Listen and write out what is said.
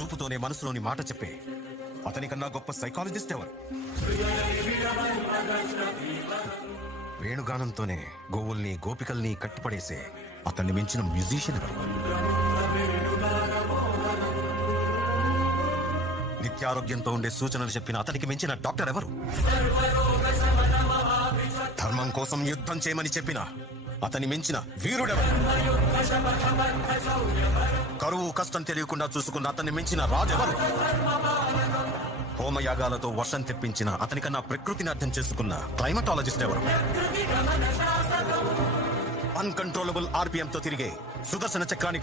చూపుతోనే మనసులోని మాట చెప్పే అతనికన్నా గొప్ప సైకాలజిస్ట్ ఎవరు? వేణుగానంతోనే గోవుల్ని గోపికల్ని కట్టిపడేసే అతన్ని మించిన మ్యూజిషియన్ ఎవరు? నిత్యారోగ్యంతో ఉండే సూచనలు చెప్పిన అతనికి మించిన డాక్టర్ ఎవరు? ధర్మం కోసం యుద్ధం చేయమని చెప్పిన అతని మించిన వీరుడెవరు? కరువు కష్టం తెలియకుండా చూసుకున్న అతన్ని మించిన రాజెవరు? హోమయాగాలతో వర్షం తెప్పించిన అతనికన్నా ప్రకృతిని అర్థం చేసుకున్న క్లైమటాలజిస్ట్ ఎవరు? అన్కంట్రోలబుల్ ఆర్పిఎం తో తిరిగే సుదర్శన చక్రాన్ని